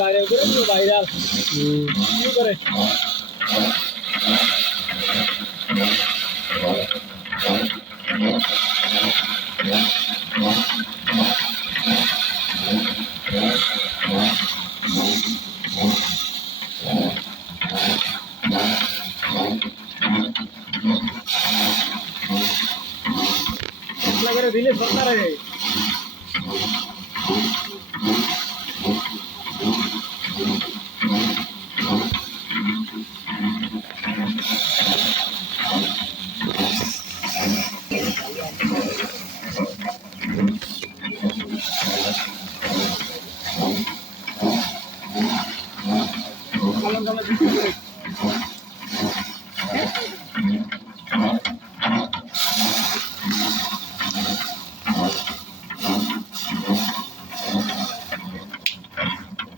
বাইরে করে বাইরে আর কি করে দিলে সরকার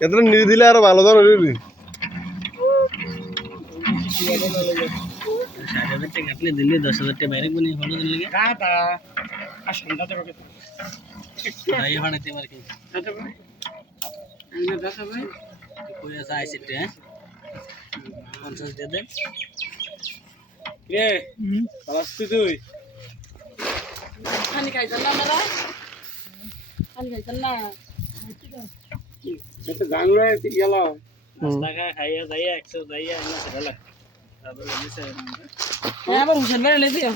এতটা নিয়ে দিলে আরো ভালো ধর কাটলে দিলে 10,000 টাকা বাইরে বনি ভালো দিলে কাটা আসুন দাদা ভাই ভাই বানাতে পারে কি দাদা ভাই আমি দাদা ভাই কই আছে আইসিটি হ্যাঁ 50 দিয়ে দেন রে পালাস্তি তুই খানি খাইছ না দাদা খানি খাইছ না এটা জানলো গেল টাকা খাইয়া যাইয়া 100 যাইয়া না সেটা তারপরে নিছে হ্যাঁ আবার হুসেন ভাই লে দিও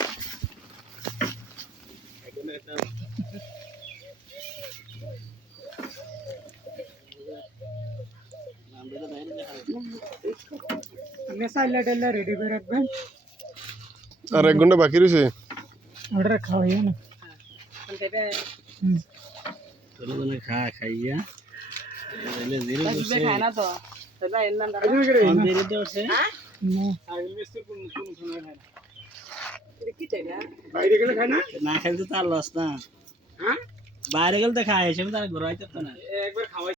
রেডি করে রাখবেন আর 1 ঘন্টা বাকি রয়েছে অর্ডার খাওয়াইয়া না চলো তুমি খাইয়া লে জিরো বসে খানা তো সেটা এন্না দাদা দেরি তো আছে হ্যাঁ না আর মিস্ত্রি কোন সময় খায় না এটা কি তাই না বাইরে গেলে খায় না না খাইলে তো আর লস না হ্যাঁ বাইরে গেলে তো খায় সেটা আর ঘর আইতে তো না একবার খাওয়াই